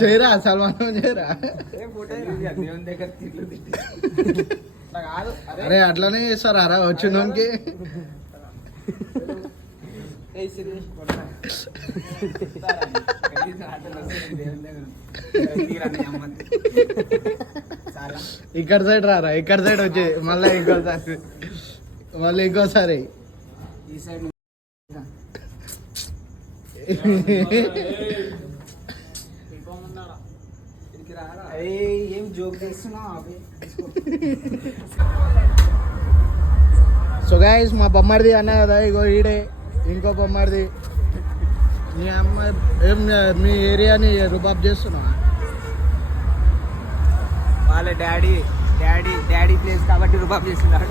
చేయరా సల్మాన్ చేయరా. అరే అట్లానే చేస్తారా రా వచ్చినోనికి. ఇక్కడ సైడ్ రారా, ఇక్కడ సైడ్ వచ్చి మళ్ళీ ఇంకోసారి ఈ సైడ్ ఏం జోక్ చేస్తున్నావు. సో గైస్ మా బొమ్మడిది అన్న కదా, ఇగో ఈడే ఇంకో బొమ్మడిది. మీ అమ్మ ఏం మీ ఏరియాని రుబాబ్ చేస్తున్నావా? వాళ్ళ డాడీ ప్లేస్ కాబట్టి రుబాబ్ చేస్తున్నాడు.